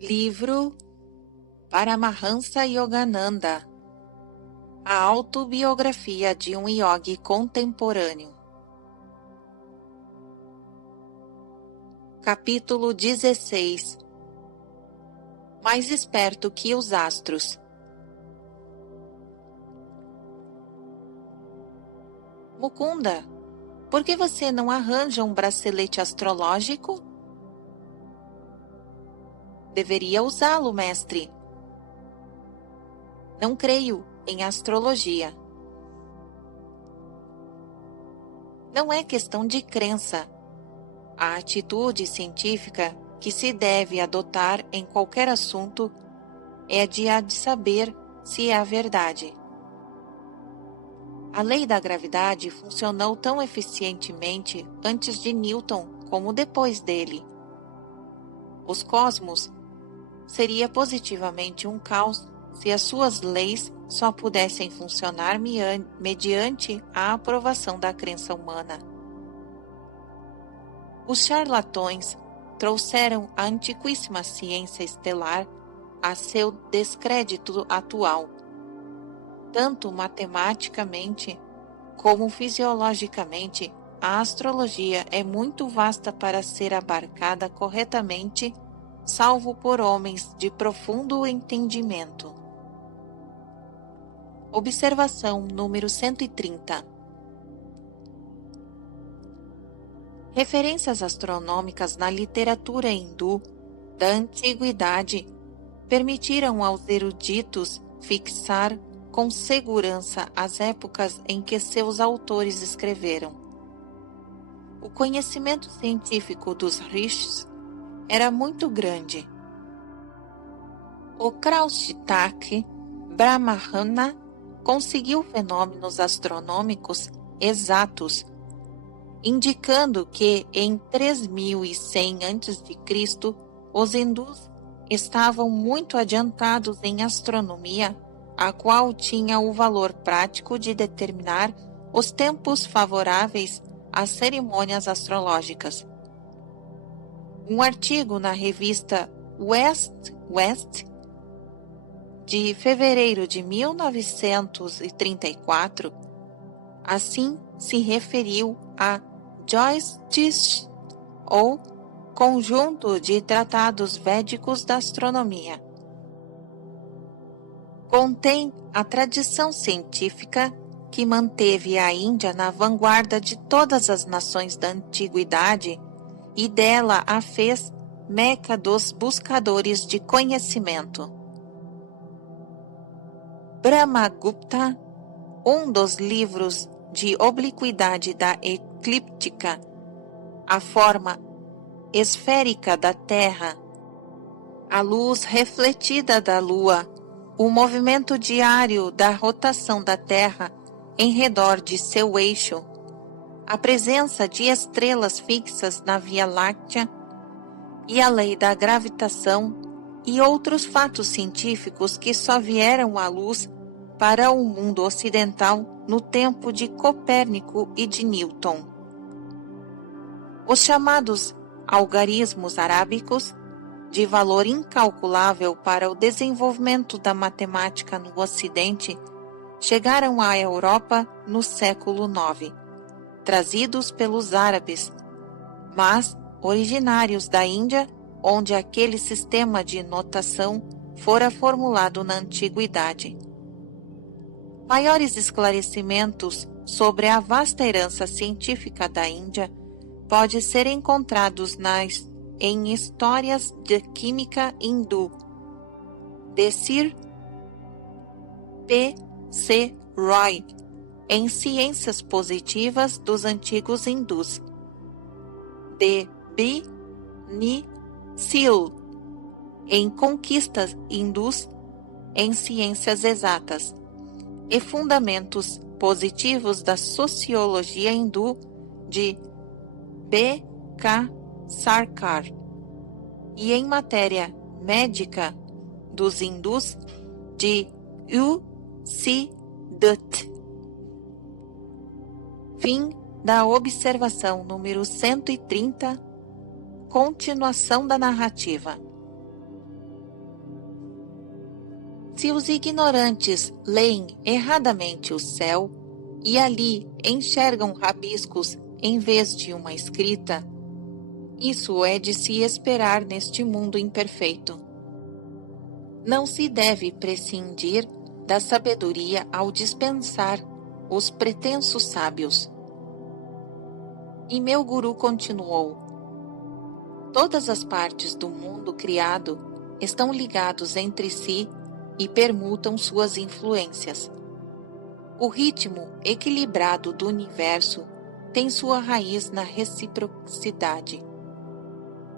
Livro Paramahansa Yogananda, a autobiografia de um yogi contemporâneo. Capítulo 16. Mais esperto que os astros. Mukunda, por que você não arranja um bracelete astrológico? Deveria usá-lo, mestre. Não creio em astrologia. Não é questão de crença. A atitude científica que se deve adotar em qualquer assunto é a de saber se é a verdade. A lei da gravidade funcionou tão eficientemente antes de Newton como depois dele. Os cosmos seria positivamente um caos se as suas leis só pudessem funcionar mediante a aprovação da crença humana. Os charlatões trouxeram a antiquíssima ciência estelar a seu descrédito atual, tanto matematicamente como fisiologicamente. A astrologia é muito vasta para ser abarcada corretamente, salvo por homens de profundo entendimento. Observação número 130. Referências astronômicas na literatura hindu da antiguidade permitiram aos eruditos fixar com segurança as épocas em que seus autores escreveram. O conhecimento científico dos rishis era muito grande. O Kraushitake Brahmana conseguiu fenômenos astronômicos exatos, indicando que em 3100 a.C. os hindus estavam muito adiantados em astronomia, a qual tinha o valor prático de determinar os tempos favoráveis às cerimônias astrológicas. Um artigo na revista West, de fevereiro de 1934, assim se referiu a Jyotish, ou conjunto de tratados védicos da astronomia. Contém a tradição científica que manteve a Índia na vanguarda de todas as nações da antiguidade e dela a fez Meca dos buscadores de conhecimento. Brahmagupta, um dos livros de obliquidade da eclíptica, a forma esférica da Terra, a luz refletida da Lua, o movimento diário da rotação da Terra em redor de seu eixo, a presença de estrelas fixas na Via Láctea e a lei da gravitação e outros fatos científicos que só vieram à luz para o mundo ocidental no tempo de Copérnico e de Newton. Os chamados algarismos arábicos, de valor incalculável para o desenvolvimento da matemática no Ocidente, chegaram à Europa no século IX, trazidos pelos árabes, mas originários da Índia, onde aquele sistema de notação fora formulado na antiguidade. Maiores esclarecimentos sobre a vasta herança científica da Índia pode ser encontrados em Histórias de Química Hindu, de Sir P. C. Roy, em Ciências Positivas dos Antigos Hindus, de B. Ni Seal, em Conquistas Hindus em Ciências Exatas, e Fundamentos Positivos da Sociologia Hindu, de B. K. Sarkar, e em Matéria Médica dos Hindus, de U. C. Dutt. Fim da observação número 130, continuação da narrativa. Se os ignorantes leem erradamente o céu e ali enxergam rabiscos em vez de uma escrita, isso é de se esperar neste mundo imperfeito. Não se deve prescindir da sabedoria ao dispensar os pretensos sábios. E meu guru continuou: todas as partes do mundo criado estão ligados entre si e permutam suas influências. O ritmo equilibrado do universo tem sua raiz na reciprocidade.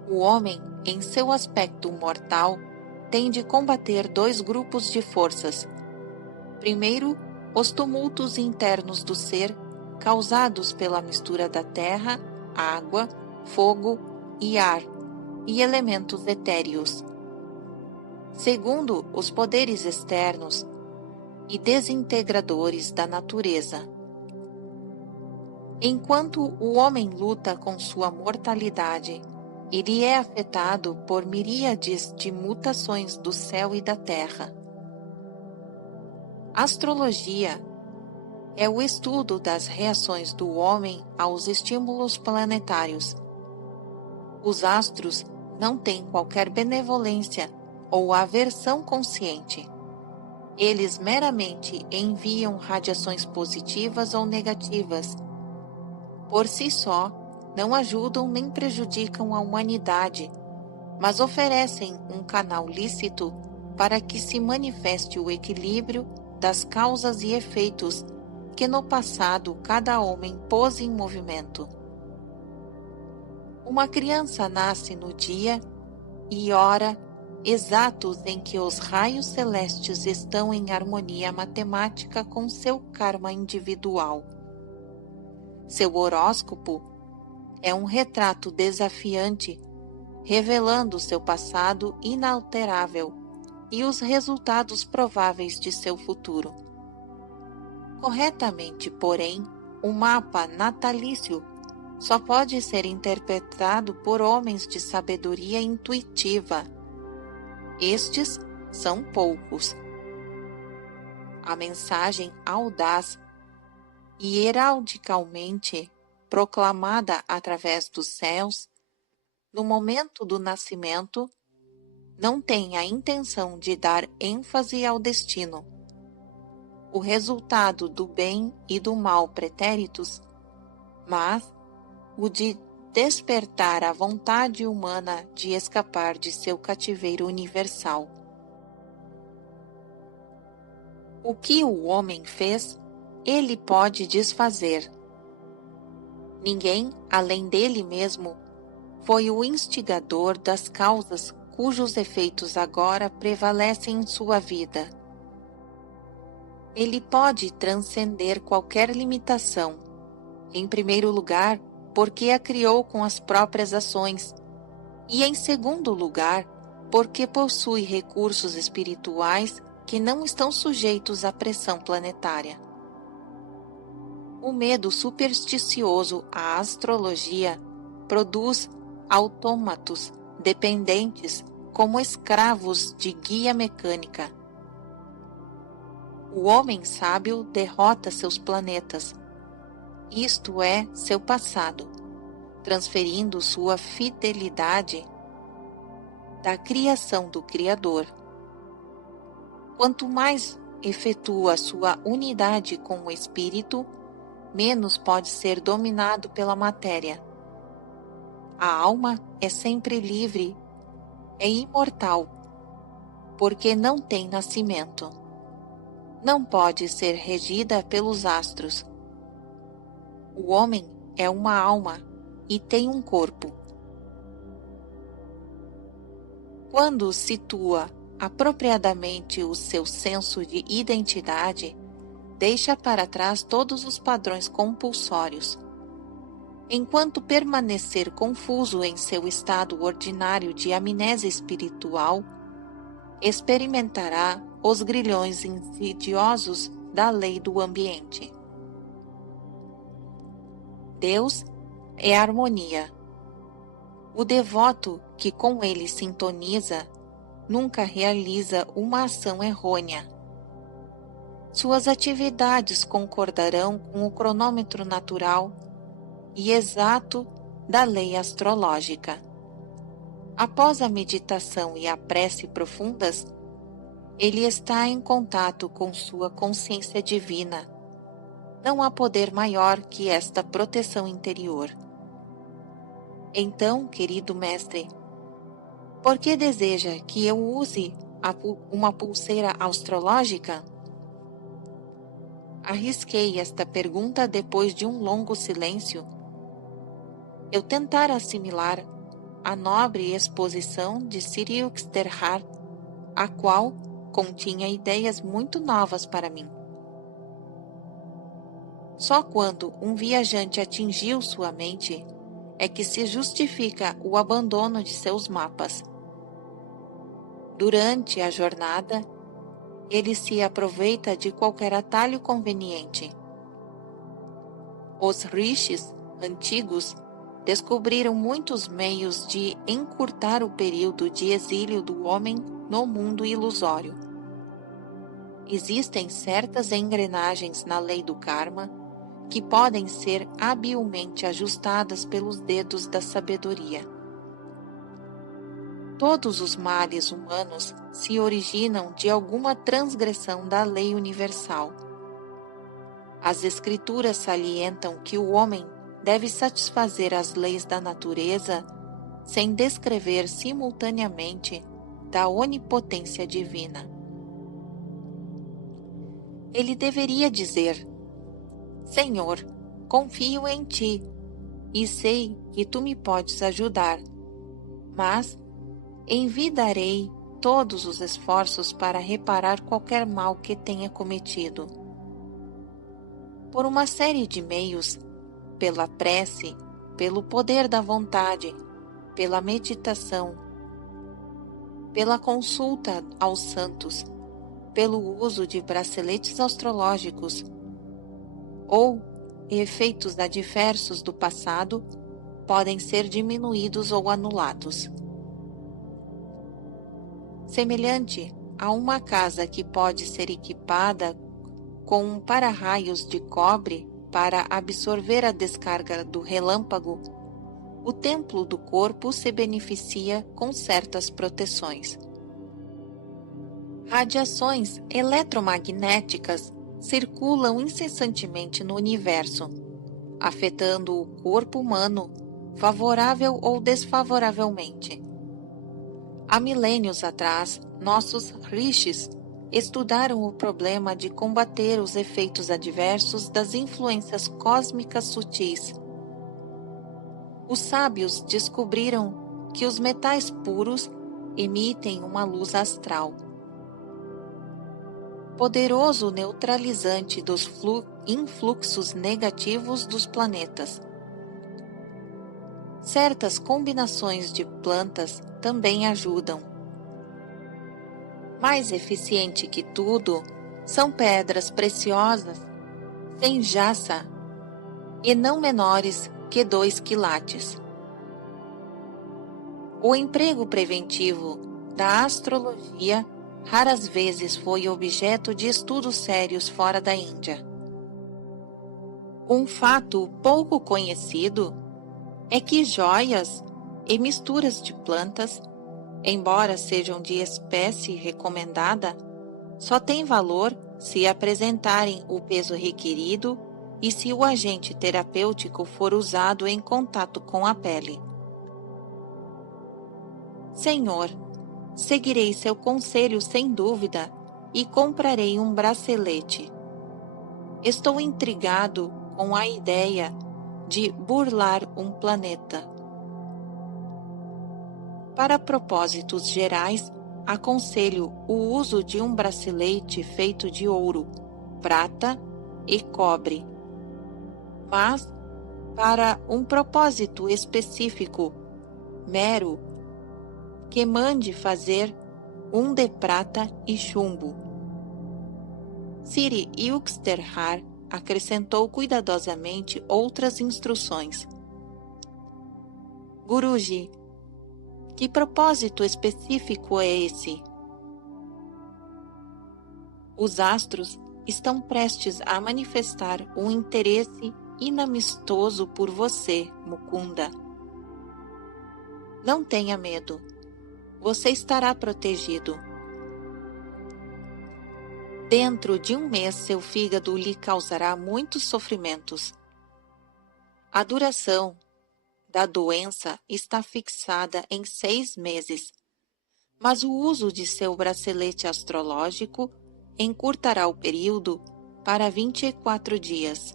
O homem, em seu aspecto mortal, tem de combater dois grupos de forças. Primeiro, os tumultos internos do ser, causados pela mistura da terra, água, fogo e ar, e elementos etéreos. Segundo, os poderes externos e desintegradores da natureza. Enquanto o homem luta com sua mortalidade, ele é afetado por miríades de mutações do céu e da terra. Astrologia é o estudo das reações do homem aos estímulos planetários. Os astros não têm qualquer benevolência ou aversão consciente. Eles meramente enviam radiações positivas ou negativas. Por si só, não ajudam nem prejudicam a humanidade, mas oferecem um canal lícito para que se manifeste o equilíbrio das causas e efeitos que no passado cada homem pôs em movimento. Uma criança nasce no dia e hora exatos em que os raios celestes estão em harmonia matemática com seu karma individual. Seu horóscopo é um retrato desafiante, revelando seu passado inalterável e os resultados prováveis de seu futuro. Corretamente, porém, o mapa natalício só pode ser interpretado por homens de sabedoria intuitiva. Estes são poucos. A mensagem audaz e heraldicalmente proclamada através dos céus, no momento do nascimento, não tem a intenção de dar ênfase ao destino, o resultado do bem e do mal pretéritos, mas o de despertar a vontade humana de escapar de seu cativeiro universal. O que o homem fez, ele pode desfazer. Ninguém, além dele mesmo, foi o instigador das causas cujos efeitos agora prevalecem em sua vida. Ele pode transcender qualquer limitação, em primeiro lugar, porque a criou com as próprias ações, e em segundo lugar, porque possui recursos espirituais que não estão sujeitos à pressão planetária. O medo supersticioso à astrologia produz autômatos dependentes como escravos de guia mecânica. O homem sábio derrota seus planetas, isto é, seu passado, transferindo sua fidelidade da criação do Criador. Quanto mais efetua sua unidade com o espírito, menos pode ser dominado pela matéria. A alma é sempre livre, é imortal, porque não tem nascimento. Não pode ser regida pelos astros. O homem é uma alma e tem um corpo. Quando situa apropriadamente o seu senso de identidade, deixa para trás todos os padrões compulsórios. Enquanto permanecer confuso em seu estado ordinário de amnésia espiritual, experimentará os grilhões insidiosos da lei do ambiente. Deus é harmonia. O devoto que com ele sintoniza nunca realiza uma ação errônea. Suas atividades concordarão com o cronômetro natural e exato da lei astrológica. Após a meditação e a prece profundas, ele está em contato com sua consciência divina. Não há poder maior que esta proteção interior. Então, querido mestre, por que deseja que eu use uma pulseira astrológica? Arrisquei esta pergunta depois de um longo silêncio. Eu tentara assimilar a nobre exposição de Sir Yuxterhar, a qual continha ideias muito novas para mim. Só quando um viajante atingiu sua mente é que se justifica o abandono de seus mapas. Durante a jornada, ele se aproveita de qualquer atalho conveniente. Os rishis antigos descobriram muitos meios de encurtar o período de exílio do homem no mundo ilusório. Existem certas engrenagens na lei do karma que podem ser habilmente ajustadas pelos dedos da sabedoria. Todos os males humanos se originam de alguma transgressão da lei universal. As Escrituras salientam que o homem deve satisfazer as leis da natureza sem descrever simultaneamente da onipotência divina. Ele deveria dizer: Senhor, confio em ti e sei que tu me podes ajudar, mas envidarei todos os esforços para reparar qualquer mal que tenha cometido. Por uma série de meios, pela prece, pelo poder da vontade, pela meditação, pela consulta aos santos, pelo uso de braceletes astrológicos ou efeitos adversos do passado, podem ser diminuídos ou anulados. Semelhante a uma casa que pode ser equipada com um para-raios de cobre para absorver a descarga do relâmpago, o templo do corpo se beneficia com certas proteções. Radiações eletromagnéticas circulam incessantemente no universo, afetando o corpo humano favorável ou desfavoravelmente. Há milênios atrás, nossos rishis estudaram o problema de combater os efeitos adversos das influências cósmicas sutis. Os sábios descobriram que os metais puros emitem uma luz astral, poderoso neutralizante dos influxos negativos dos planetas. Certas combinações de plantas também ajudam. Mais eficiente que tudo são pedras preciosas, sem jaça, e não menores que 2 quilates. O emprego preventivo da astrologia raras vezes foi objeto de estudos sérios fora da Índia. Um fato pouco conhecido é que joias e misturas de plantas, embora sejam de espécie recomendada, só têm valor se apresentarem o peso requerido e se o agente terapêutico for usado em contato com a pele. Senhor, seguirei seu conselho sem dúvida e comprarei um bracelete. Estou intrigado com a ideia de burlar um planeta. Para propósitos gerais, aconselho o uso de um bracelete feito de ouro, prata e cobre. Mas, para um propósito específico, mero, que mande fazer um de prata e chumbo. Sir Yuxterhar acrescentou cuidadosamente outras instruções. Guruji, Que propósito específico é esse? Os astros estão prestes a manifestar um interesse inamistoso por você, Mukunda. Não tenha medo. Você estará protegido. Dentro de um mês, seu fígado lhe causará muitos sofrimentos. A duração da doença está fixada em 6 meses, mas o uso de seu bracelete astrológico encurtará o período para 24 dias.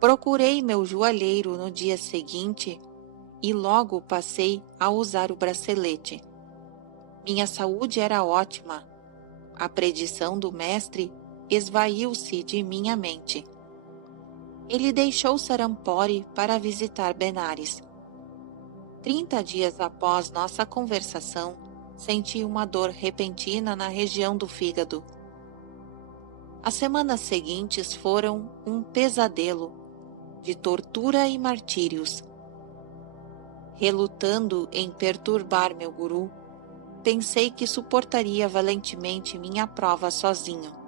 Procurei meu joalheiro no dia seguinte e logo passei a usar o bracelete. Minha saúde era ótima. A predição do mestre esvaiu-se de minha mente. Ele deixou Sarampore para visitar Benares. 30 dias após nossa conversação, senti uma dor repentina na região do fígado. As semanas seguintes foram um pesadelo de tortura e martírios. Relutando em perturbar meu guru, pensei que suportaria valentemente minha prova sozinho.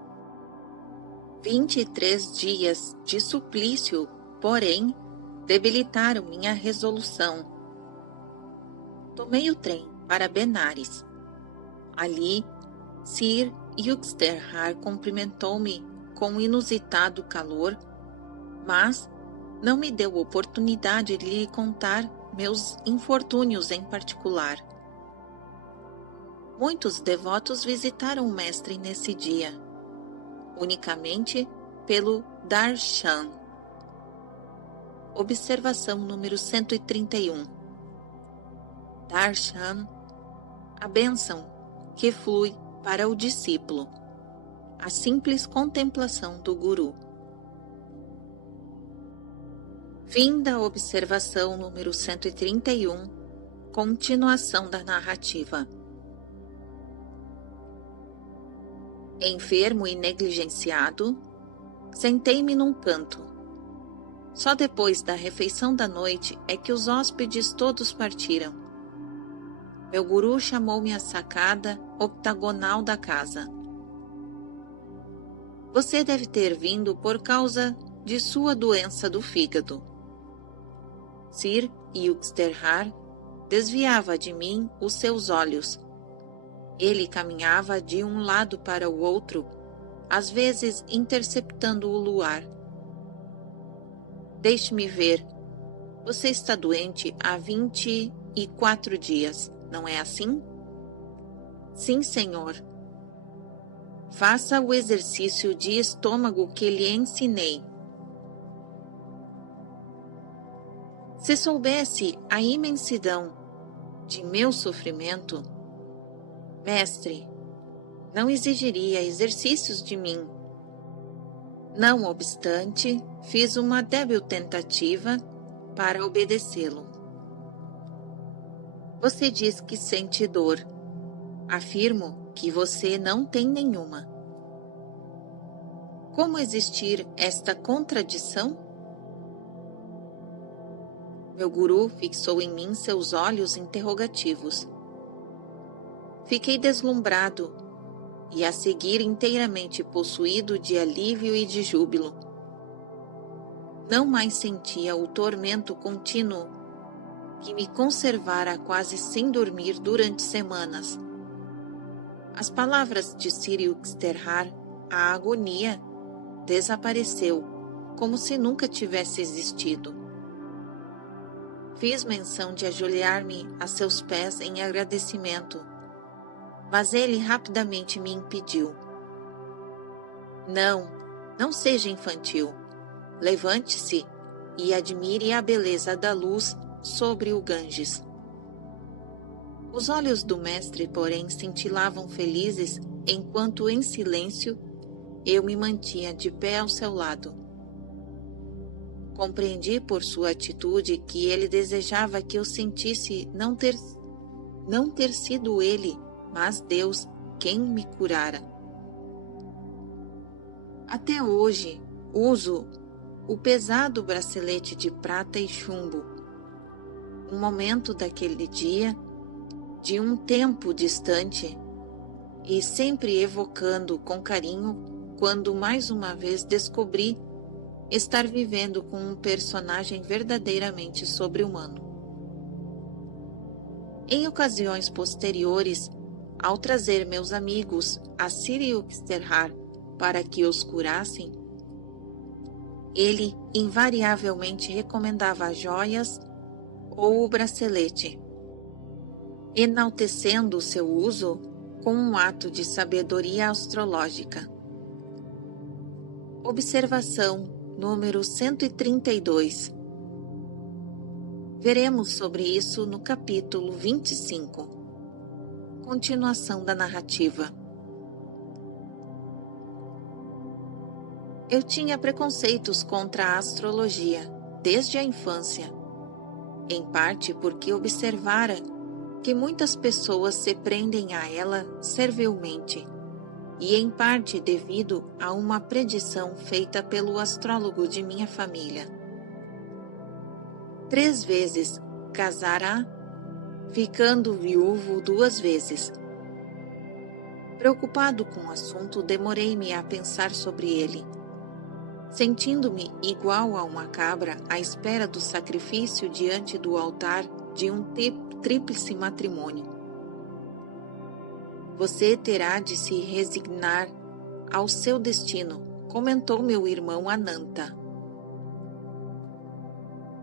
23 dias de suplício, porém, debilitaram minha resolução. Tomei o trem para Benares. Ali, Sir Yuxterhar cumprimentou-me com inusitado calor, mas não me deu oportunidade de lhe contar meus infortúnios em particular. Muitos devotos visitaram o mestre nesse dia, unicamente pelo darshan. Observação número 131. Darshan, a bênção que flui para o discípulo, a simples contemplação do guru. Fim da observação número 131, continuação da narrativa. Enfermo e negligenciado, sentei-me num canto. Só depois da refeição da noite é que os hóspedes todos partiram. Meu guru chamou-me à sacada octagonal da casa. Você deve ter vindo por causa de sua doença do fígado. Sir Yuxterhar desviava de mim os seus olhos. Ele caminhava de um lado para o outro, às vezes interceptando o luar. Deixe-me ver. Você está doente há 24 dias, não é assim? Sim, senhor. Faça o exercício de estômago que lhe ensinei. Se soubesse a imensidão de meu sofrimento, mestre, não exigiria exercícios de mim. Não obstante, fiz uma débil tentativa para obedecê-lo. Você diz que sente dor. Afirmo que você não tem nenhuma. Como existir esta contradição? Meu guru fixou em mim seus olhos interrogativos. Fiquei deslumbrado e a seguir inteiramente possuído de alívio e de júbilo. Não mais sentia o tormento contínuo que me conservara quase sem dormir durante semanas. As palavras de Sir Yuxterhar, a agonia, desapareceu, como se nunca tivesse existido. Fiz menção de ajoelhar-me a seus pés em agradecimento, mas ele rapidamente me impediu. Não seja infantil. Levante-se e admire a beleza da luz sobre o Ganges. Os olhos do mestre, porém, cintilavam felizes enquanto, em silêncio, eu me mantinha de pé ao seu lado. Compreendi por sua atitude que ele desejava que eu sentisse não ter sido ele, mas Deus quem me curara. Até hoje, uso o pesado bracelete de prata e chumbo, um momento daquele dia, de um tempo distante, e sempre evocando com carinho quando mais uma vez descobri estar vivendo com um personagem verdadeiramente sobre-humano. Em ocasiões posteriores, ao trazer meus amigos a Siriusthar para que os curassem, ele invariavelmente recomendava joias ou o bracelete, enaltecendo seu uso com um ato de sabedoria astrológica. Observação número 132. Veremos sobre isso no capítulo 25. Continuação da narrativa. Eu tinha preconceitos contra a astrologia desde a infância, em parte porque observara que muitas pessoas se prendem a ela servilmente, e em parte devido a uma predição feita pelo astrólogo de minha família. 3 vezes casará, ficando viúvo 2 vezes. Preocupado com o assunto, demorei-me a pensar sobre ele, sentindo-me igual a uma cabra à espera do sacrifício diante do altar de um tríplice matrimônio. Você terá de se resignar ao seu destino, comentou meu irmão Ananta.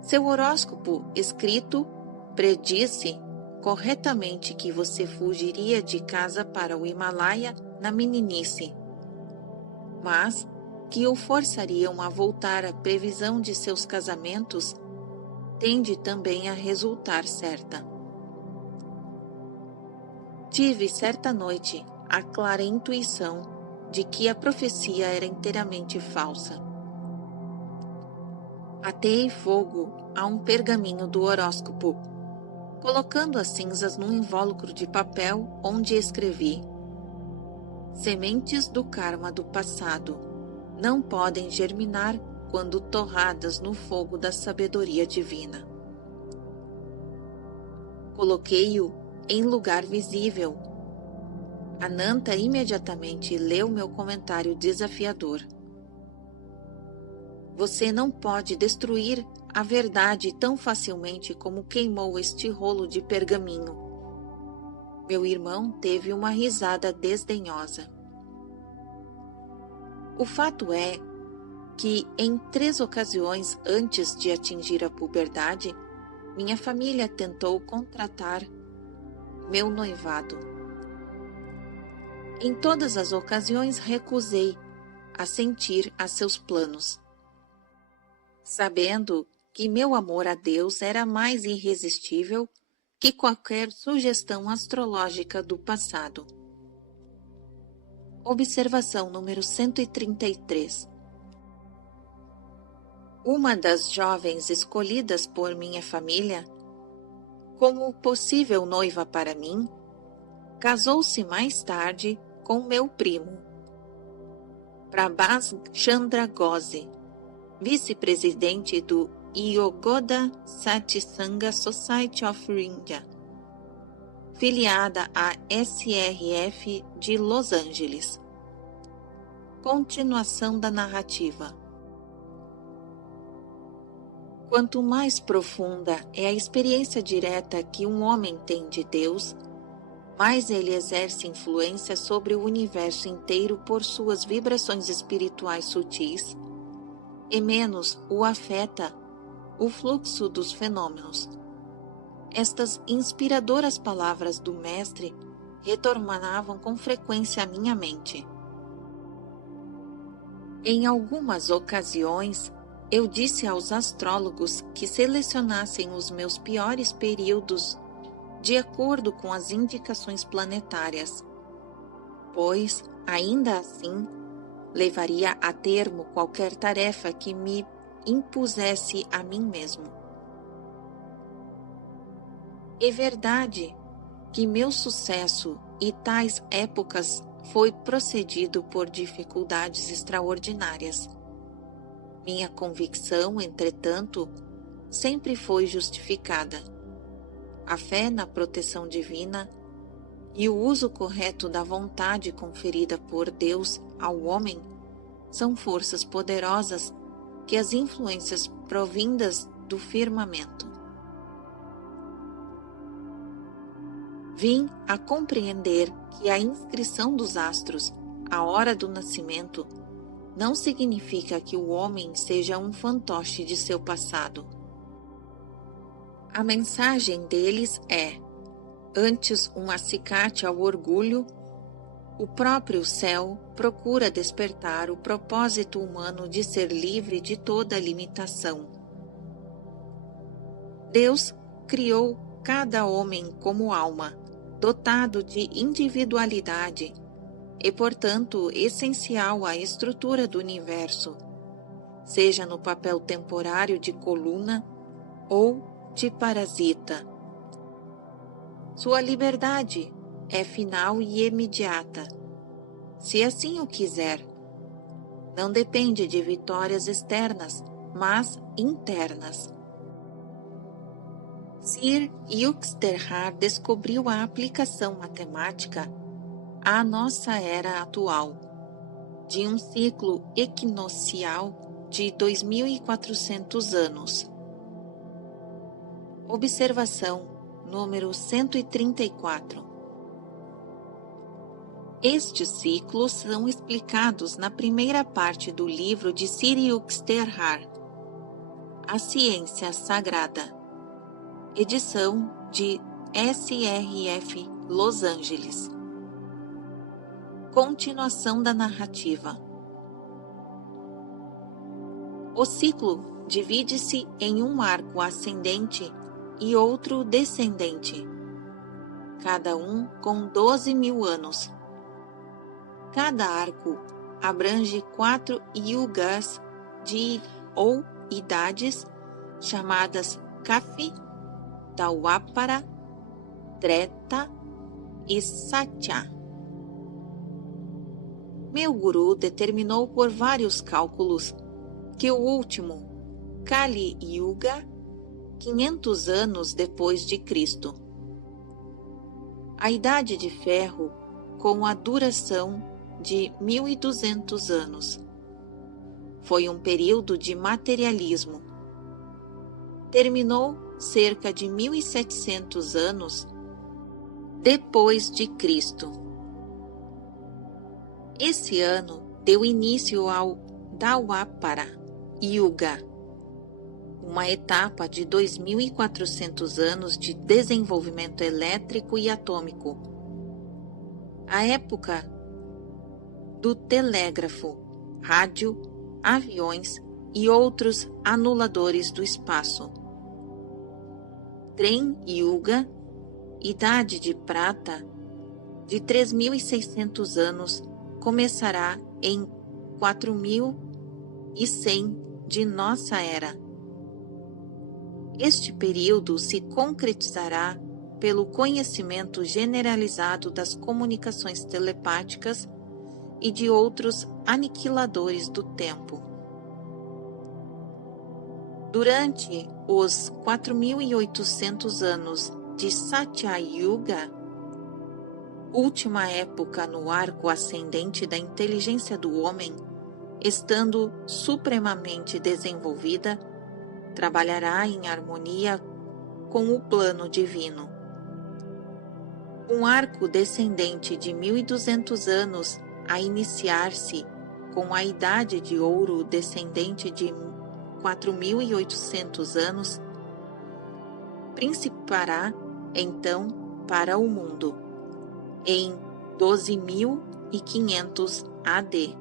Seu horóscopo escrito predisse corretamente que você fugiria de casa para o Himalaia na meninice, mas que o forçariam a voltar à previsão de seus casamentos tende também a resultar certa. Tive certa noite a clara intuição de que a profecia era inteiramente falsa. Atei fogo a um pergaminho do horóscopo, colocando as cinzas num invólucro de papel onde escrevi: sementes do karma do passado não podem germinar quando torradas no fogo da sabedoria divina. Coloquei-o em lugar visível. Ananta imediatamente leu meu comentário desafiador. Você não pode destruir a verdade tão facilmente como queimou este rolo de pergaminho. Meu irmão teve uma risada desdenhosa. O fato é que, em 3 ocasiões antes de atingir a puberdade, minha família tentou contratar meu noivado. Em todas as ocasiões recusei assentir a seus planos, sabendo que meu amor a Deus era mais irresistível que qualquer sugestão astrológica do passado. Observação número 133. Uma das jovens escolhidas por minha família como possível noiva para mim, casou-se mais tarde com meu primo, Prabhas Chandra Ghosh, vice-presidente do Yogoda Satsanga Society of India, filiada à SRF de Los Angeles. Continuação da narrativa. Quanto mais profunda é a experiência direta que um homem tem de Deus, mais ele exerce influência sobre o universo inteiro por suas vibrações espirituais sutis, e menos o afeta o fluxo dos fenômenos. Estas inspiradoras palavras do mestre retornavam com frequência à minha mente. Em algumas ocasiões, eu disse aos astrólogos que selecionassem os meus piores períodos de acordo com as indicações planetárias, pois, ainda assim, levaria a termo qualquer tarefa que me impusesse a mim mesmo. É verdade que meu sucesso e tais épocas foi procedido por dificuldades extraordinárias. Minha convicção, entretanto, sempre foi justificada, a fé na proteção divina e o uso correto da vontade conferida por Deus ao homem são forças poderosas que as influências provindas do firmamento. Vim a compreender que a inscrição dos astros à hora do nascimento não significa que o homem seja um fantoche de seu passado. A mensagem deles é, antes um acicate ao orgulho, o próprio céu procura despertar o propósito humano de ser livre de toda limitação. Deus criou cada homem como alma, dotado de individualidade e, portanto, essencial à estrutura do universo, seja no papel temporário de coluna ou de parasita. Sua liberdade é final e imediata, se assim o quiser. Não depende de vitórias externas, mas internas. Sir Yuxterhar descobriu a aplicação matemática à nossa era atual, de um ciclo equinocial de 2.400 anos. Observação número 134. Estes ciclos são explicados na primeira parte do livro de Sir Yuxterhar, A Ciência Sagrada, edição de SRF Los Angeles. Continuação da narrativa. O ciclo divide-se em um arco ascendente e outro descendente, cada um com 12.000 anos. Cada arco abrange 4 yugas ou idades chamadas Kafi, Dwapara, Treta e Satya. Meu guru determinou por vários cálculos que o último, Kali Yuga, 500 anos depois de Cristo. A Idade de Ferro, com a duração de 1.200 anos. Foi um período de materialismo. Terminou cerca de 1.700 anos depois de Cristo. Esse ano deu início ao Dwapara Yuga, uma etapa de 2.400 anos de desenvolvimento elétrico e atômico. A época do telégrafo, rádio, aviões e outros anuladores do espaço. Trem Yuga, Idade de Prata, de 3.600 anos, começará em 4.100 de nossa era. Este período se concretizará pelo conhecimento generalizado das comunicações telepáticas e de outros aniquiladores do tempo. Durante os 4.800 anos de Satya Yuga, última época no arco ascendente da inteligência do homem, estando supremamente desenvolvida, trabalhará em harmonia com o plano divino. Um arco descendente de 1.200 anos a iniciar-se com a Idade de Ouro descendente de 4.800 anos, principiará então para o mundo em 12.500 AD.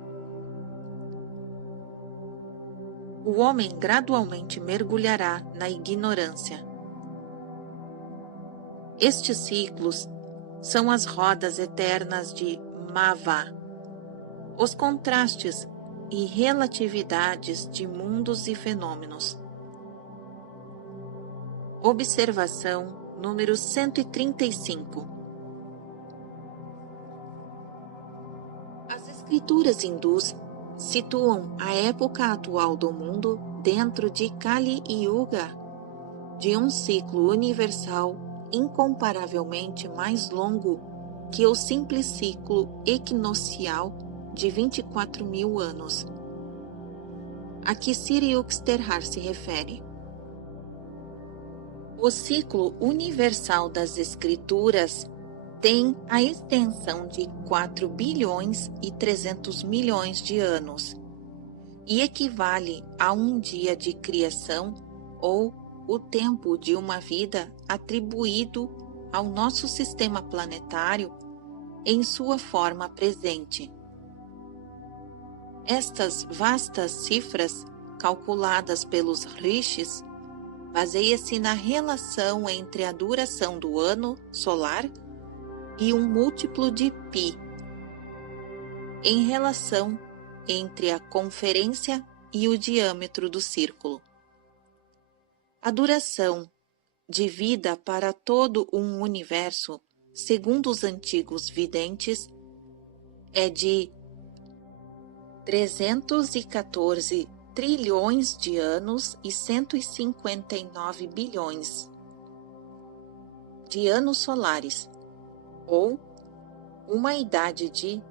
O homem gradualmente mergulhará na ignorância. Estes ciclos são as rodas eternas de Mava, os contrastes e relatividades de mundos e fenômenos. Observação número 135. As escrituras hindus situam a época atual do mundo dentro de Kali Yuga, de um ciclo universal incomparavelmente mais longo que o simples ciclo equinocial de 24.000 anos, a que Siri Uxterhar se refere. O ciclo universal das Escrituras tem a extensão de 4 bilhões e 300 milhões de anos e equivale a um dia de criação ou o tempo de uma vida atribuído ao nosso sistema planetário em sua forma presente. Estas vastas cifras, calculadas pelos rishis, baseia-se na relação entre a duração do ano solar e um múltiplo de π, em relação entre a conferência e o diâmetro do círculo. A duração de vida para todo um universo, segundo os antigos videntes, é de 314 trilhões de anos e 159 bilhões de anos solares, ou uma idade de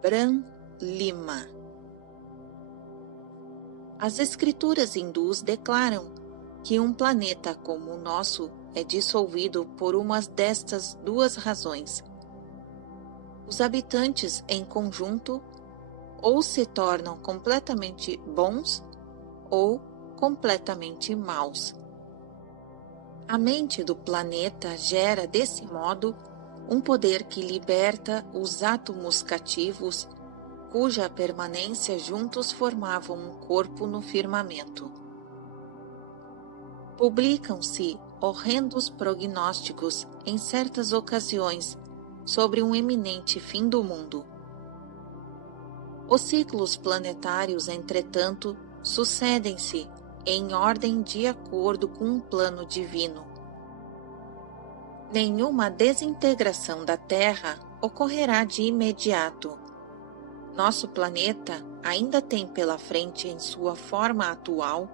Bran-Lima. As escrituras hindus declaram que um planeta como o nosso é dissolvido por uma destas duas razões. Os habitantes em conjunto ou se tornam completamente bons ou completamente maus. A mente do planeta gera, desse modo, um poder que liberta os átomos cativos, cuja permanência juntos formavam um corpo no firmamento. Publicam-se horrendos prognósticos em certas ocasiões sobre um eminente fim do mundo. Os ciclos planetários, entretanto, sucedem-se em ordem de acordo com um plano divino. Nenhuma desintegração da Terra ocorrerá de imediato. Nosso planeta ainda tem pela frente, em sua forma atual,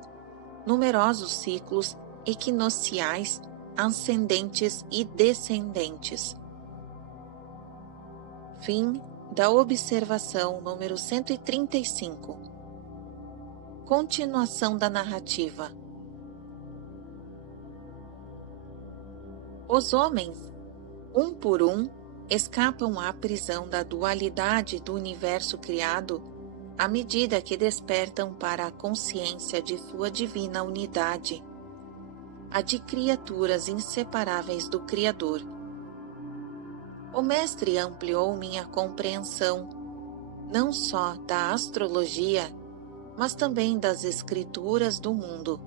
numerosos ciclos equinociais, ascendentes e descendentes. Fim da observação número 135. Continuação da narrativa. Os homens, um por um, escapam à prisão da dualidade do universo criado à medida que despertam para a consciência de sua divina unidade, a de criaturas inseparáveis do Criador. O Mestre ampliou minha compreensão, não só da astrologia, mas também das escrituras do mundo,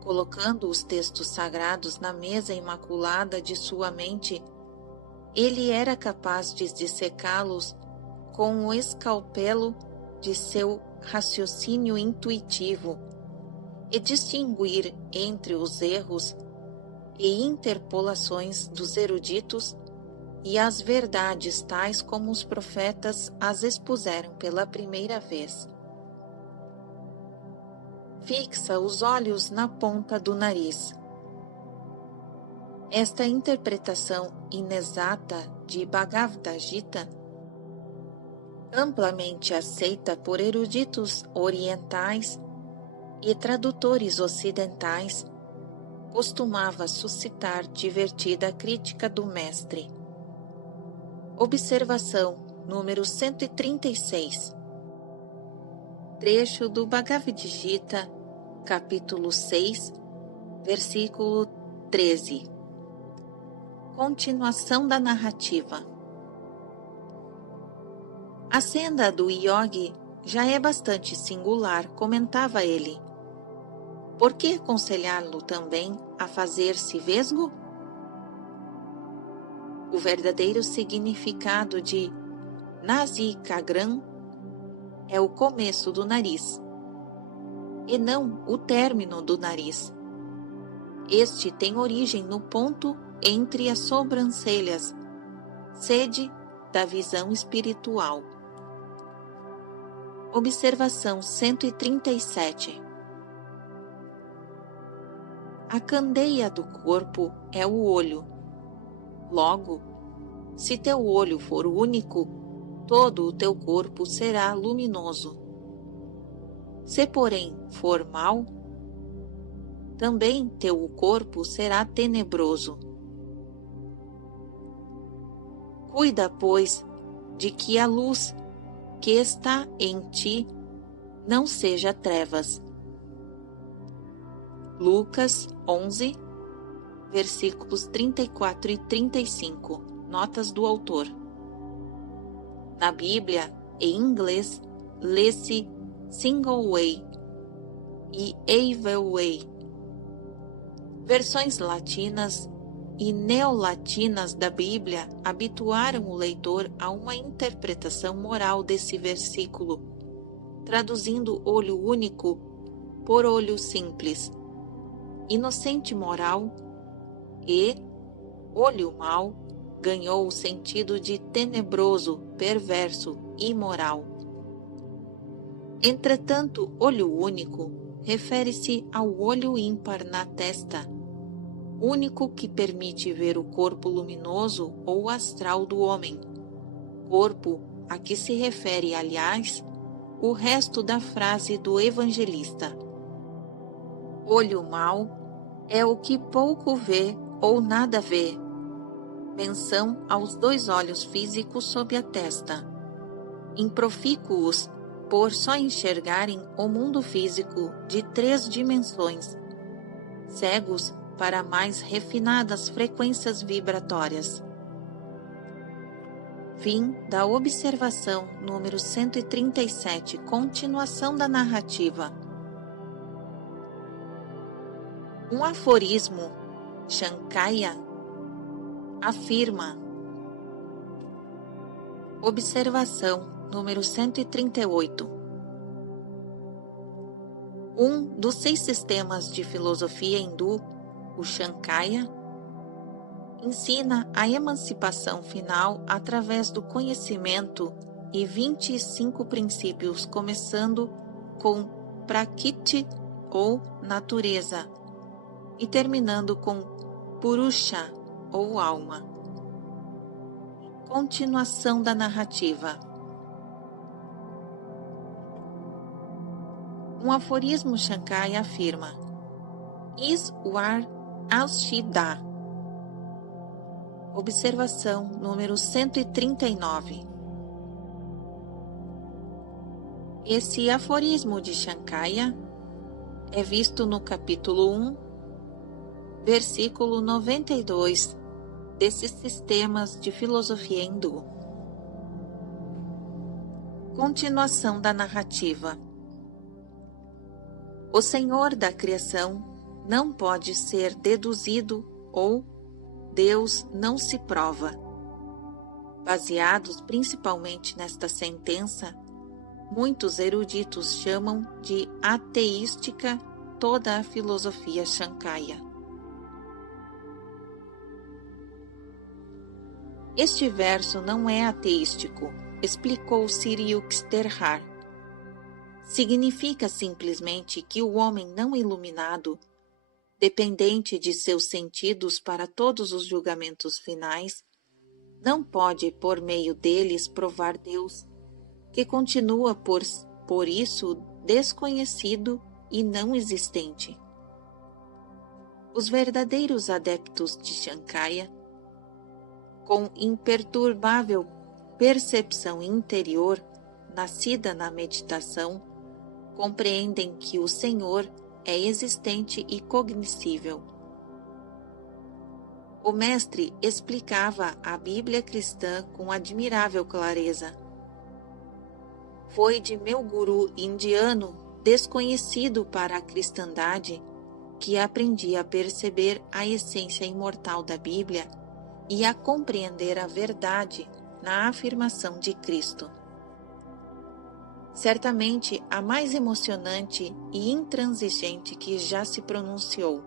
colocando os textos sagrados na mesa imaculada de sua mente. Ele era capaz de dissecá-los com o escalpelo de seu raciocínio intuitivo e distinguir entre os erros e interpolações dos eruditos e as verdades tais como os profetas as expuseram pela primeira vez. Fixa os olhos na ponta do nariz. Esta interpretação inexata de Bhagavad Gita, amplamente aceita por eruditos orientais e tradutores ocidentais, costumava suscitar divertida crítica do mestre. Observação número 136. Trecho do Bhagavad Gita, capítulo 6, versículo 13. Continuação da narrativa. A senda do yogi já é bastante singular, comentava ele. Por que aconselhá-lo também a fazer-se vesgo? O verdadeiro significado de Nasikagram é o começo do nariz, e não o término do nariz. Este tem origem no ponto entre as sobrancelhas, sede da visão espiritual. Observação 137. A candeia do corpo é o olho. Logo, se teu olho for único, todo o teu corpo será luminoso. Se, porém, for mau, também teu corpo será tenebroso. Cuida, pois, de que a luz que está em ti não seja trevas. Lucas 11, versículos 34 e 35, notas do autor. Na Bíblia, em inglês, lê-se Single Way e Evil Way. Versões latinas e neolatinas da Bíblia habituaram o leitor a uma interpretação moral desse versículo, traduzindo olho único por olho simples, inocente moral, e olho mau ganhou o sentido de tenebroso, perverso, imoral. Entretanto, olho único refere-se ao olho ímpar na testa, único que permite ver o corpo luminoso ou astral do homem, corpo a que se refere, aliás, o resto da frase do evangelista. Olho mau é o que pouco vê ou nada vê, menção aos 2 olhos físicos sob a testa, improfícuos por só enxergarem o mundo físico de 3 dimensões, cegos para mais refinadas frequências vibratórias. Fim da observação número 137, continuação da narrativa. Um aforismo Shankaya afirma. Observação número 138. Um dos 6 sistemas de filosofia hindu, o Shankaya, ensina a emancipação final através do conhecimento e 25 princípios, começando com Prakriti, ou natureza, e terminando com Purusha, ou alma. Continuação da narrativa. Um aforismo Shankaya afirma: Iswar Ashida. Observação número 139. Esse aforismo de Shankaya é visto no capítulo 1, versículo 92 desses sistemas de filosofia hindu. Continuação da narrativa. O Senhor da criação não pode ser deduzido ou Deus não se prova. Baseados principalmente nesta sentença, muitos eruditos chamam de ateística toda a filosofia Shankaya. Este verso não é ateístico, explicou Sri Yukteswar. Significa simplesmente que o homem não iluminado, dependente de seus sentidos para todos os julgamentos finais, não pode, por meio deles, provar Deus, que continua por isso desconhecido e não existente. Os verdadeiros adeptos de Shankaya, com imperturbável percepção interior, nascida na meditação, compreendem que o Senhor é existente e cognoscível. O mestre explicava a Bíblia cristã com admirável clareza. Foi de meu guru indiano, desconhecido para a cristandade, que aprendi a perceber a essência imortal da Bíblia e a compreender a verdade na afirmação de Cristo. Certamente a mais emocionante e intransigente que já se pronunciou.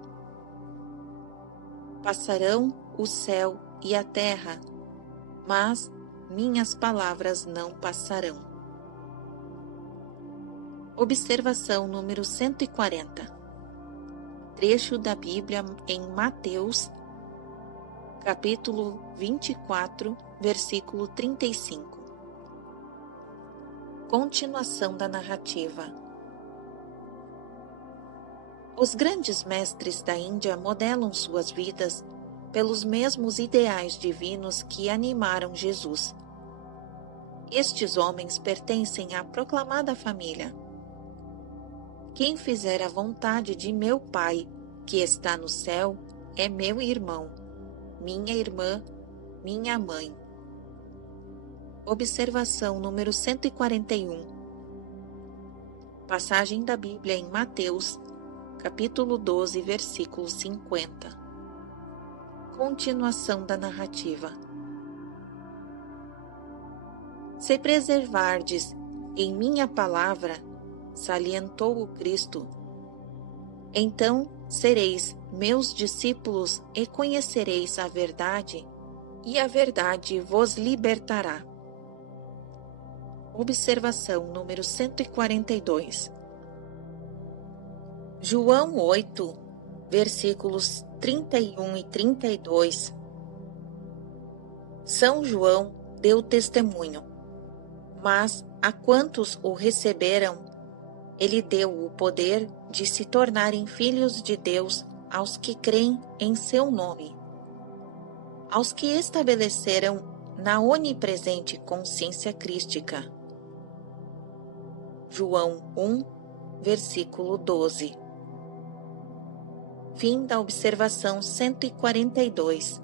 Passarão o céu e a terra, mas minhas palavras não passarão. Observação número 140. trecho da Bíblia em Mateus, capítulo 24, versículo 35. Continuação da narrativa. Os grandes mestres da Índia modelam suas vidas pelos mesmos ideais divinos que animaram Jesus. Estes homens pertencem à proclamada família. Quem fizer a vontade de meu Pai, que está no céu, é meu irmão, minha irmã, minha mãe. Observação número 141. Passagem da Bíblia em Mateus, capítulo 12, versículo 50. Continuação da narrativa. Se preservardes em minha palavra, salientou o Cristo, então sereis meus discípulos e conhecereis a verdade, e a verdade vos libertará. Observação número 142. João 8, versículos 31 e 32. São João deu testemunho, mas a quantos o receberam, ele deu o poder de se tornarem filhos de Deus aos que creem em seu nome, aos que estabeleceram na onipresente consciência crística. João 1, versículo 12. Fim da observação 142.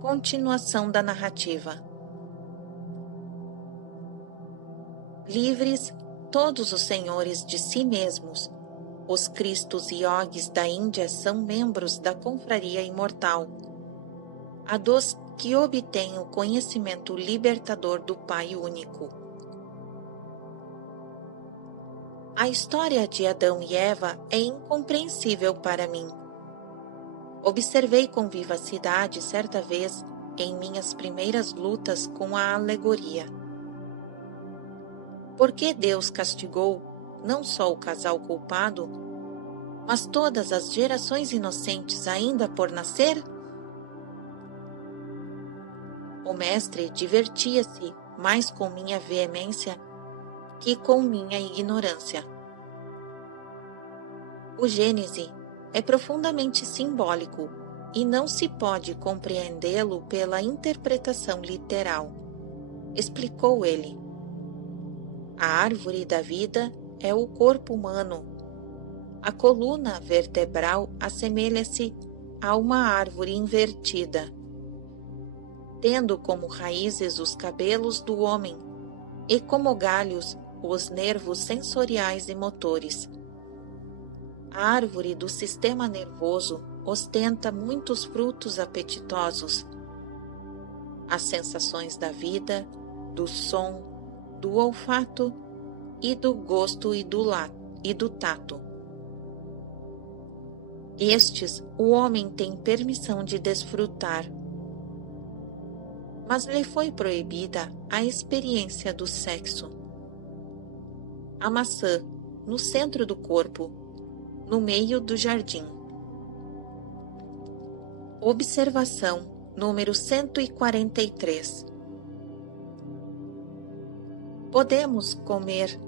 Continuação da narrativa. Livres todos os senhores de si mesmos, os Cristos e Yogis da Índia são membros da confraria imortal, a dos que obtêm o conhecimento libertador do Pai único. A história de Adão e Eva é incompreensível para mim. Observei com vivacidade certa vez em minhas primeiras lutas com a alegoria. Por que Deus castigou não só o casal culpado, mas todas as gerações inocentes ainda por nascer? O mestre divertia-se mais com minha veemência que com minha ignorância. O Gênese é profundamente simbólico e não se pode compreendê-lo pela interpretação literal, explicou ele. A árvore da vida é o corpo humano. A coluna vertebral assemelha-se a uma árvore invertida, tendo como raízes os cabelos do homem e como galhos os nervos sensoriais e motores. A árvore do sistema nervoso ostenta muitos frutos apetitosos. As sensações da vida, do som, do olfato e do gosto e do tato. Estes o homem tem permissão de desfrutar, mas lhe foi proibida a experiência do sexo. A maçã, no centro do corpo, no meio do jardim. Observação número 143. Podemos comer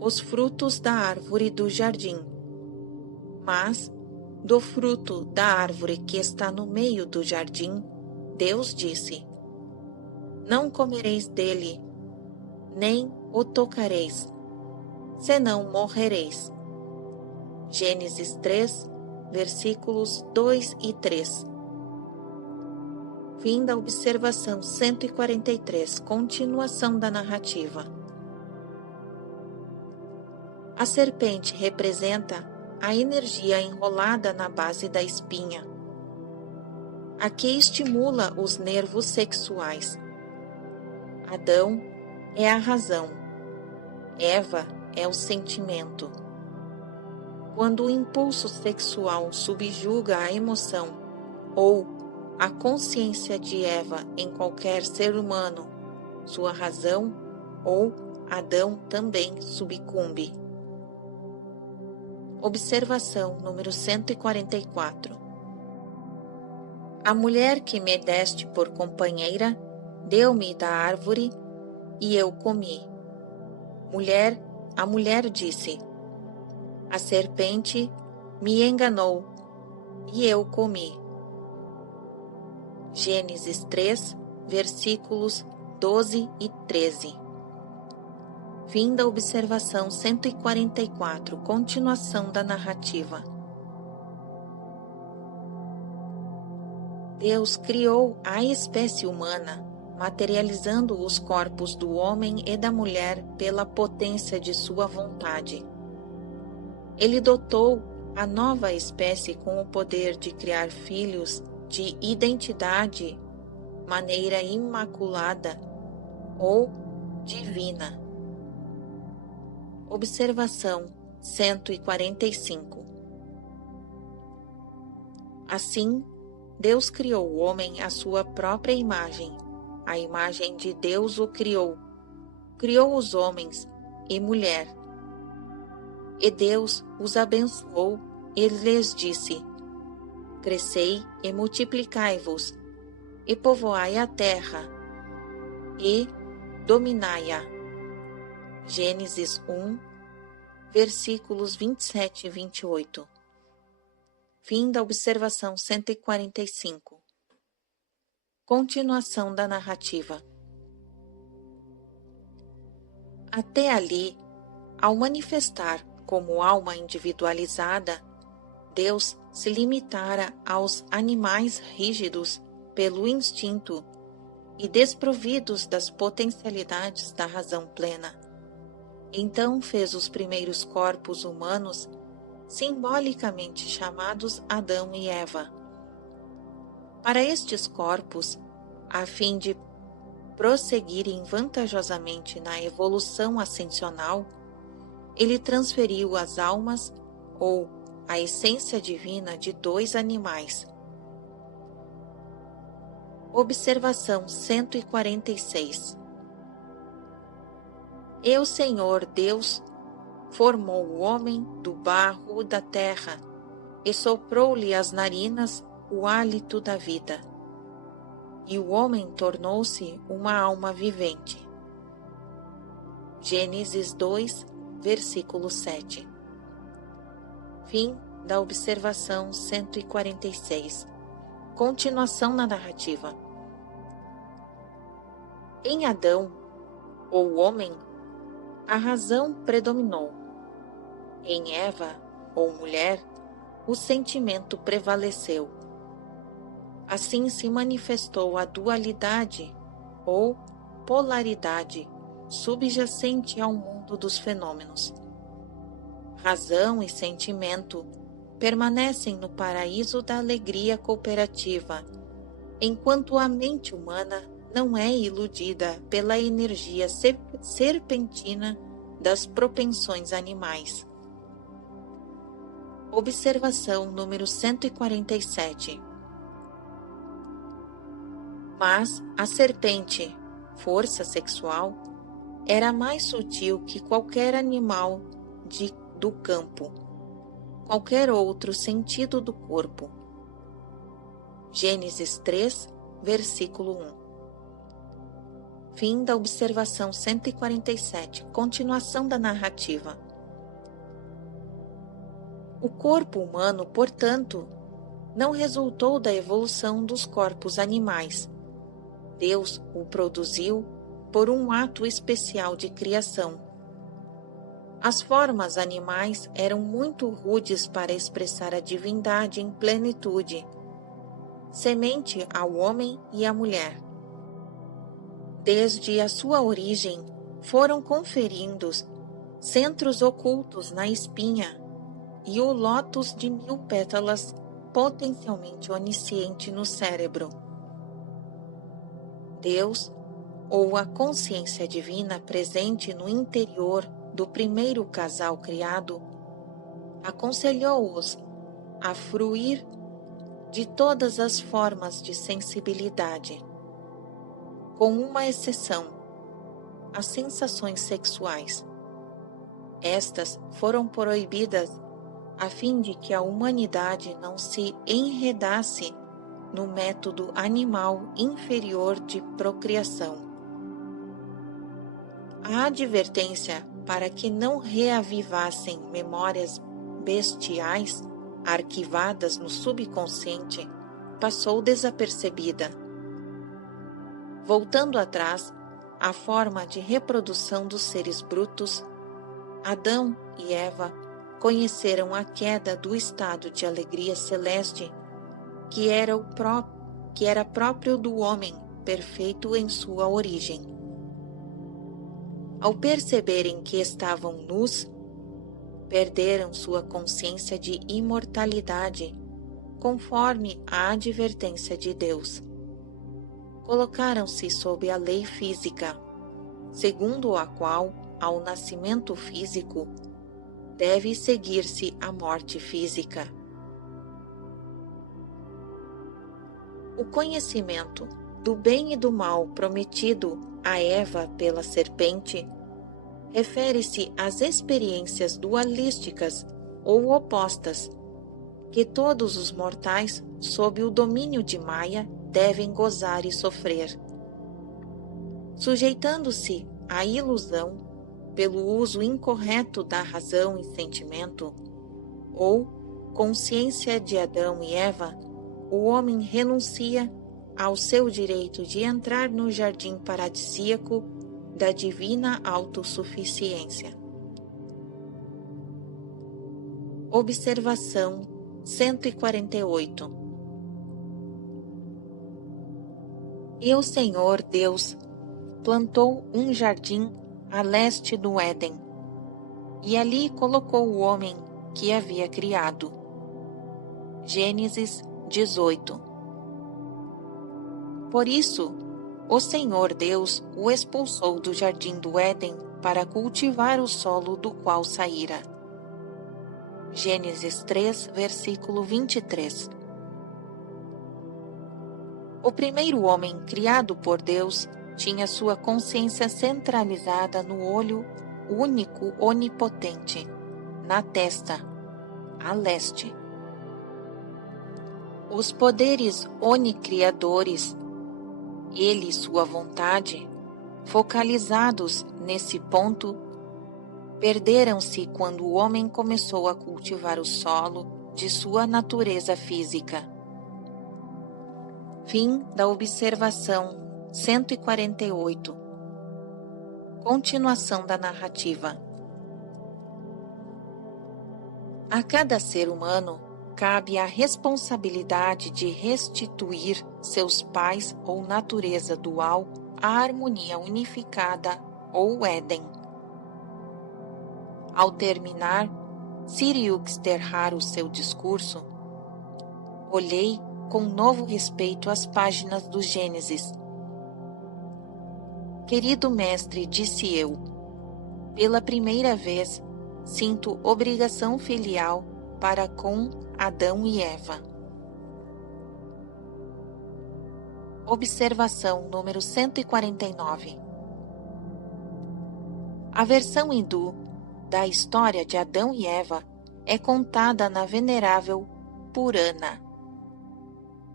os frutos da árvore do jardim, mas do fruto da árvore que está no meio do jardim, Deus disse: não comereis dele, nem o tocareis, senão morrereis. Gênesis 3, versículos 2 e 3. Fim da observação 143. Continuação da narrativa. A serpente representa a energia enrolada na base da espinha, a que estimula os nervos sexuais. Adão é a razão, Eva é o sentimento. Quando o impulso sexual subjuga a emoção ou a consciência de Eva em qualquer ser humano, sua razão ou Adão também sucumbe. Observação número 144. A mulher que me deste por companheira deu-me da árvore e eu comi. A mulher disse: a serpente me enganou e eu comi. Gênesis 3, versículos 12 e 13. Fim da observação 144, continuação da narrativa. Deus criou a espécie humana, materializando os corpos do homem e da mulher pela potência de sua vontade. Ele dotou a nova espécie com o poder de criar filhos de identidade, maneira imaculada ou divina. Observação 145. Assim, Deus criou o homem à sua própria imagem. A imagem de Deus o criou. Criou os homens e mulher. E Deus os abençoou e lhes disse: crescei e multiplicai-vos, e povoai a terra, e dominai-a. Gênesis 1, versículos 27 e 28. Fim da observação 145. Continuação da narrativa. Até ali, ao manifestar como alma individualizada, Deus se limitara aos animais rígidos pelo instinto e desprovidos das potencialidades da razão plena. Então fez os primeiros corpos humanos, simbolicamente chamados Adão e Eva. Para estes corpos, a fim de prosseguirem vantajosamente na evolução ascensional, ele transferiu as almas ou a essência divina de 2 animais. Observação 146. E o Senhor Deus formou o homem do barro da terra e soprou-lhe às narinas o hálito da vida. E o homem tornou-se uma alma vivente. Gênesis 2, versículo 7. Fim da observação 146. Continuação na narrativa. Em Adão, ou homem, a razão predominou. Em Eva, ou mulher, o sentimento prevaleceu. Assim se manifestou a dualidade, ou polaridade, subjacente ao mundo dos fenômenos. Razão e sentimento permanecem no paraíso da alegria cooperativa, enquanto a mente humana não é iludida pela energia serpentina das propensões animais. Observação número 147. Mas a serpente, força sexual, era mais sutil que qualquer animal do campo, qualquer outro sentido do corpo. Gênesis 3, versículo 1. Fim da observação 147. Continuação da narrativa. O corpo humano, portanto, não resultou da evolução dos corpos animais. Deus o produziu por um ato especial de criação. As formas animais eram muito rudes para expressar a divindade em plenitude, semente ao homem e à mulher. Desde a sua origem, foram conferindo centros ocultos na espinha e o lótus de 1000 pétalas potencialmente onisciente no cérebro. Deus, ou a consciência divina presente no interior do primeiro casal criado, aconselhou-os a fruir de todas as formas de sensibilidade, com uma exceção, as sensações sexuais. Estas foram proibidas a fim de que a humanidade não se enredasse no método animal inferior de procriação. A advertência para que não reavivassem memórias bestiais arquivadas no subconsciente passou desapercebida. Voltando atrás, a forma de reprodução dos seres brutos, Adão e Eva conheceram a queda do estado de alegria celeste que era próprio do homem perfeito em sua origem. Ao perceberem que estavam nus, perderam sua consciência de imortalidade, conforme a advertência de Deus. Colocaram-se sob a lei física, segundo a qual, ao nascimento físico, deve seguir-se a morte física. O conhecimento do bem e do mal prometido a Eva pela serpente refere-se às experiências dualísticas ou opostas que todos os mortais, sob o domínio de Maya, devem gozar e sofrer. Sujeitando-se à ilusão pelo uso incorreto da razão e sentimento, ou consciência de Adão e Eva, o homem renuncia ao seu direito de entrar no jardim paradisíaco da divina autossuficiência. Observação 148. E o Senhor Deus plantou um jardim a leste do Éden, e ali colocou o homem que havia criado. Gênesis 18. Por isso, o Senhor Deus o expulsou do jardim do Éden para cultivar o solo do qual saíra. Gênesis 3, versículo 23. O primeiro homem criado por Deus tinha sua consciência centralizada no olho único onipotente, na testa, a leste. Os poderes onicriadores, ele e sua vontade, focalizados nesse ponto, perderam-se quando o homem começou a cultivar o solo de sua natureza física. Fim da observação 148. Continuação da narrativa. A cada ser humano cabe a responsabilidade de restituir seus pais ou natureza dual à harmonia unificada ou Éden. Ao terminar, Siriuxterrar o seu discurso, olhei com novo respeito as páginas do Gênesis. Querido mestre, disse eu, pela primeira vez sinto obrigação filial para com Adão e Eva. Observação número 149. A versão hindu da história de Adão e Eva é contada na venerável Purana,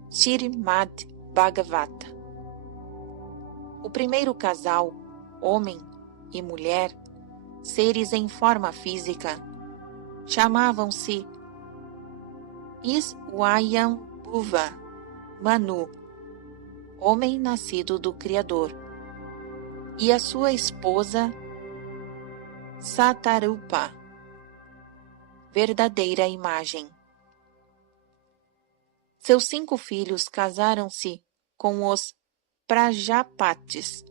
Srimad Bhagavata. O primeiro casal, homem e mulher, seres em forma física, chamavam-se Iswayambhuva Manu, homem nascido do Criador, e a sua esposa Satarupa, verdadeira imagem. Seus 5 filhos casaram-se com os Prajapatis,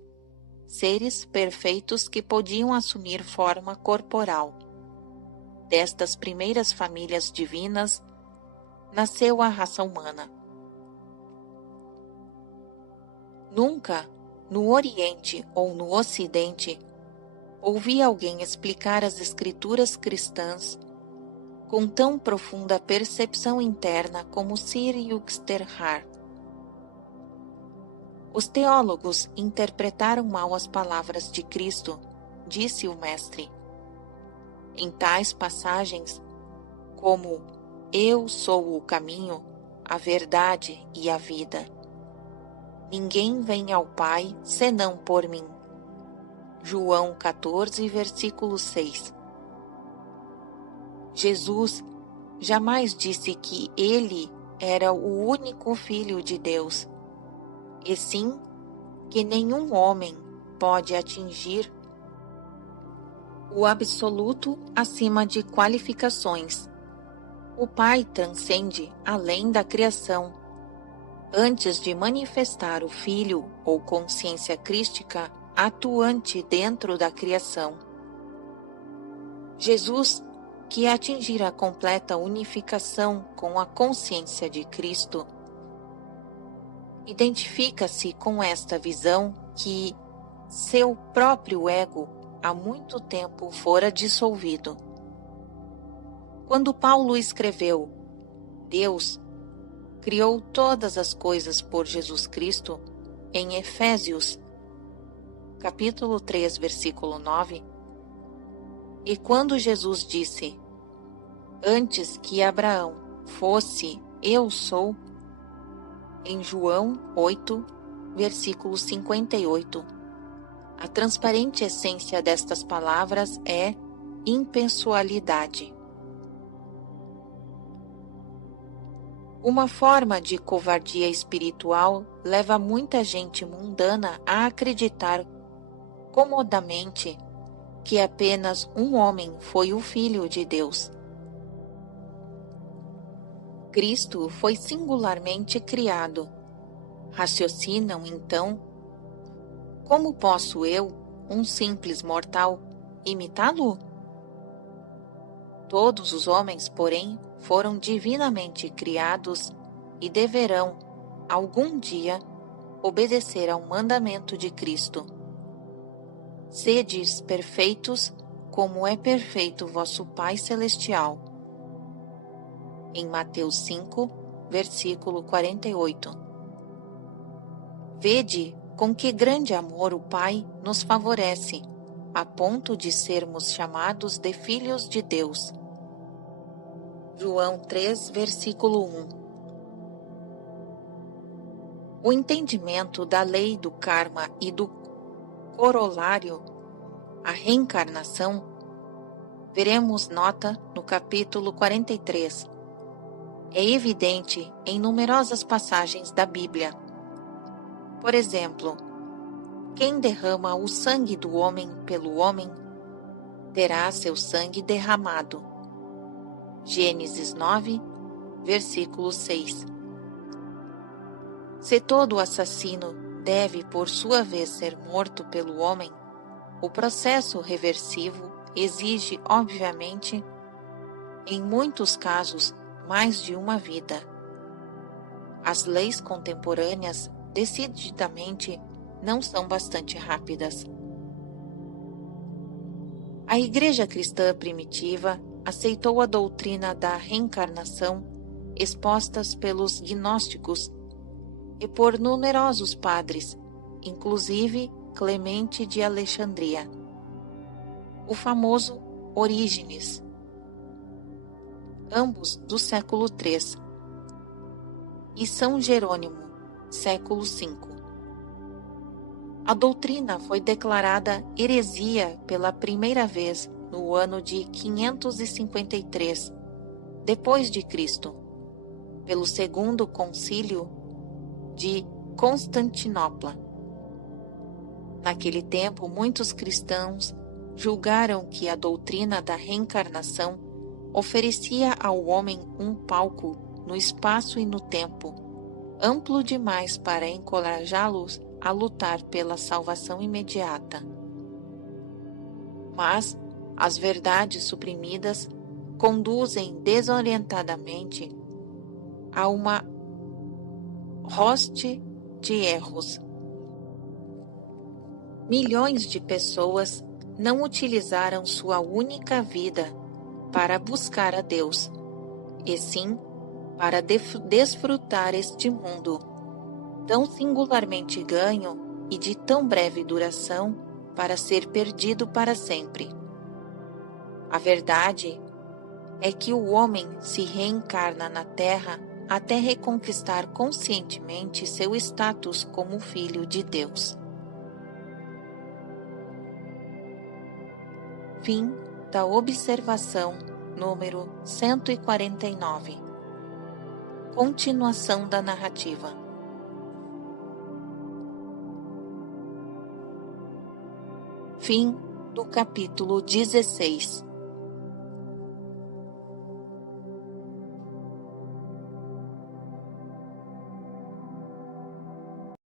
seres perfeitos que podiam assumir forma corporal. Destas primeiras famílias divinas nasceu a raça humana. Nunca, no Oriente ou no Ocidente, ouvi alguém explicar as escrituras cristãs com tão profunda percepção interna como Siriuxterrar. Os teólogos interpretaram mal as palavras de Cristo, disse o mestre. Em tais passagens, como eu sou o caminho, a verdade e a vida. Ninguém vem ao Pai senão por mim. João 14, versículo 6. Jesus jamais disse que ele era o único Filho de Deus, e sim que nenhum homem pode atingir o absoluto acima de qualificações. O Pai transcende além da criação. Antes de manifestar o Filho ou consciência crística atuante dentro da criação. Jesus, que atingir a completa unificação com a consciência de Cristo, identifica-se com esta visão que seu próprio ego há muito tempo fora dissolvido. Quando Paulo escreveu, Deus criou todas as coisas por Jesus Cristo, em Efésios, capítulo 3, versículo 9, e quando Jesus disse, antes que Abraão fosse, eu sou, em João 8, versículo 58, a transparente essência destas palavras é impessoalidade. Uma forma de covardia espiritual leva muita gente mundana a acreditar comodamente que apenas um homem foi o Filho de Deus. Cristo foi singularmente criado. Raciocinam, então, como posso eu, um simples mortal, imitá-lo? Todos os homens, porém, foram divinamente criados e deverão, algum dia, obedecer ao mandamento de Cristo. Sedes perfeitos, como é perfeito vosso Pai Celestial. Em Mateus 5, versículo 48. Vede com que grande amor o Pai nos favorece, a ponto de sermos chamados de filhos de Deus. João 3, versículo 1. O entendimento da lei do karma e do corolário, a reencarnação, veremos nota no capítulo 43. É evidente em numerosas passagens da Bíblia. Por exemplo, quem derrama o sangue do homem pelo homem, terá seu sangue derramado. Gênesis 9, versículo 6. Se todo assassino deve, por sua vez, ser morto pelo homem, o processo reversivo exige, obviamente, em muitos casos, mais de uma vida. As leis contemporâneas, decididamente, não são bastante rápidas. A Igreja cristã primitiva aceitou a doutrina da reencarnação expostas pelos gnósticos e por numerosos padres, inclusive Clemente de Alexandria, o famoso Orígenes, ambos do século III, e São Jerônimo, século V. A doutrina foi declarada heresia pela primeira vez no ano de 553, depois de Cristo, pelo Segundo Concílio de Constantinopla. Naquele tempo, muitos cristãos julgaram que a doutrina da reencarnação oferecia ao homem um palco no espaço e no tempo, amplo demais para encorajá-los a lutar pela salvação imediata. Mas as verdades suprimidas conduzem desorientadamente a uma hoste de erros. Milhões de pessoas não utilizaram sua única vida para buscar a Deus, e sim para desfrutar este mundo, tão singularmente ganho e de tão breve duração, para ser perdido para sempre. A verdade é que o homem se reencarna na Terra até reconquistar conscientemente seu status como filho de Deus. Fim da observação número 149. Continuação da narrativa. Fim do capítulo 16.